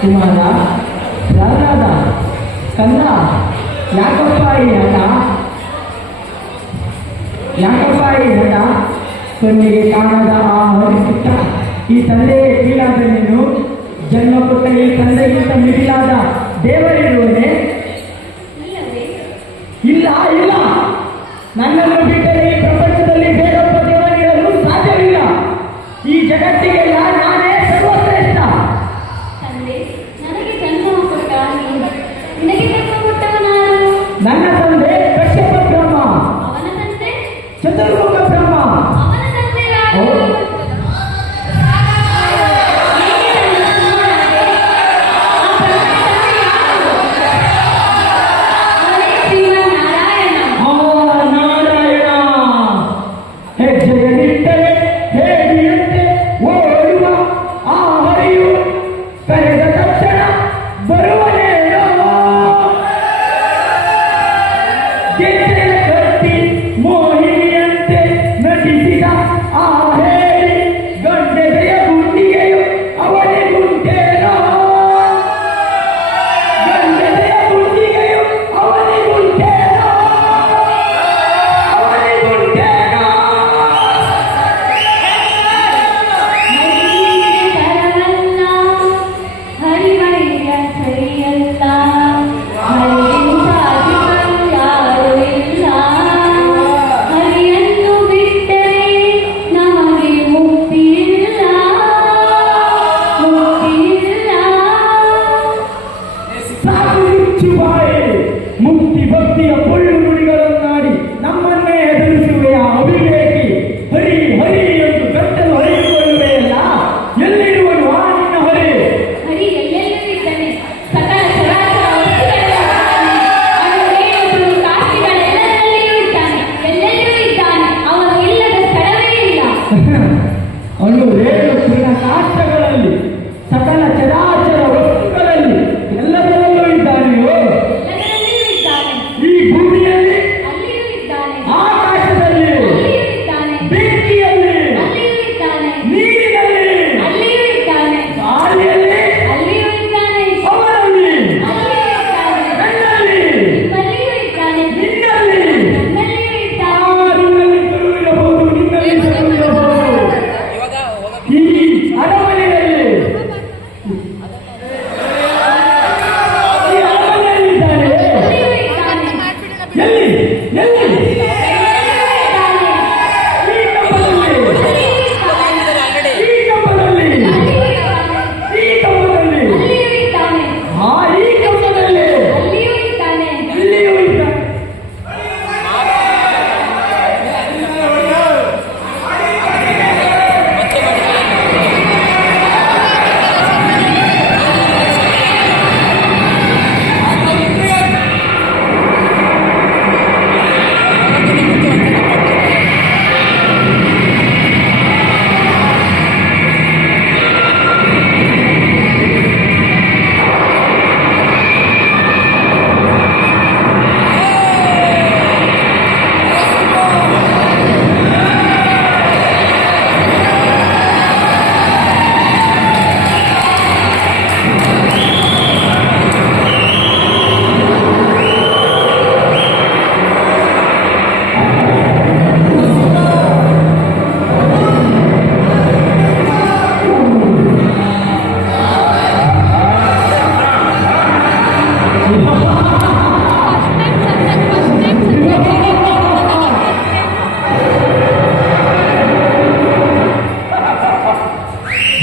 ಕುಮಾರ ಪ್ರಹ್ಲಾದ ಕಂದ ಯಾಕಪ್ಪ ಈ ಹಠ ಯಾಕಪ್ಪ ಈ ಹಠ ಕಣ್ಣಿಗೆ ಕಾಣದ ಆ ಹರಿಪುಟ್ಟ ಈ ತಂದೆಗೆ ಕೀಳಾದ ನೀನು ಜನ್ಮ ಕೊಟ್ಟ ಈ ತಂದೆಗಿಂತ ಮಿಗಿಲಾದ ದೇವರಿರುವನೇ ಇಲ್ಲ ಇಲ್ಲ ನನ್ನನ್ನು ಬಿಟ್ಟರೆ ಈ ಪ್ರಪಂಚದಲ್ಲಿ ಬೇರೊಬ್ಬ ದೇವರಿರಲು ಸಾಧ್ಯವಿಲ್ಲ ಈ ಜಗತ್ತಿಗೆಲ್ಲ ನಾನೇ ಸರ್ವಶ್ರೇಷ್ಠ ನನ್ನ ತಂದೆ ಕಶ್ಯಪ ಬ್ರಹ್ಮ ಚತುರ್ಮುಖ ಬ್ರಹ್ಮ ಮುಕ್ತಿ ಭಕ್ತಿಯ ಪೊಳ್ಳು ನುಡಿಗಳನ್ನಾಡಿ ನಮ್ಮನ್ನೇ ಎದುರಿಸುವೆಯ ಅವಿವೇಕಿ ಹರಿ ಹರಿ ಎಂದು ಗಂಟಲು ಹರಿದುಕೊಳ್ಳುವೆಯಲ್ಲ ಎಲ್ಲಿರುವನು ಆ ನಿನ್ನ ಹರಿ ಹರಿ ಎಲ್ಲೆಲ್ಲೂ ಇದ್ದಾನೆ ಸಕಲ ಚರಾಚರ ವಸ್ತುಗಳಲ್ಲಿಯೂ ಕಾಸ್ತಿಗಳೆಲ್ಲದರಲ್ಲಿಯೂ ಇದ್ದಾನೆ ಎಲ್ಲೆಲ್ಲೂ ಇದ್ದಾನೆ ಅವನು ಇಲ್ಲದ ಸ್ಥಳವೇ ಇಲ್ಲ ಅವನು ರೇಣು ತೃಣ ಕಾಷ್ಟಗಳಲ್ಲಿ ಸಕಲ ಚರಾಚರ ವಸ್ತುಗಳಲ್ಲಿ ಎಲ್ಲದರಲ್ಲೂ ಇದ್ದಾನೆಯೋ ಈ ಭೂಮಿಯಲ್ಲಿ ಆಕಾಶದಲ್ಲಿ ಬೆಂಕಿಯಲ್ಲಿ ನೀರಿನಲ್ಲಿ ಗಾಳಿಯಲ್ಲಿ ಅವರಲ್ಲಿ ನನ್ನಲ್ಲಿ ನಿನ್ನಲ್ಲಿ ನಿನ್ನಲ್ಲಿ ಗುರುವಿರಬಹುದು ನಿನ್ನಲ್ಲಿ ಗುರುವಿರಬಹುದು ಈ ಅರಮನೆಯಲ್ಲಿ ಎಲ್ಲಿ ಎಲ್ಲಿ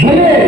भले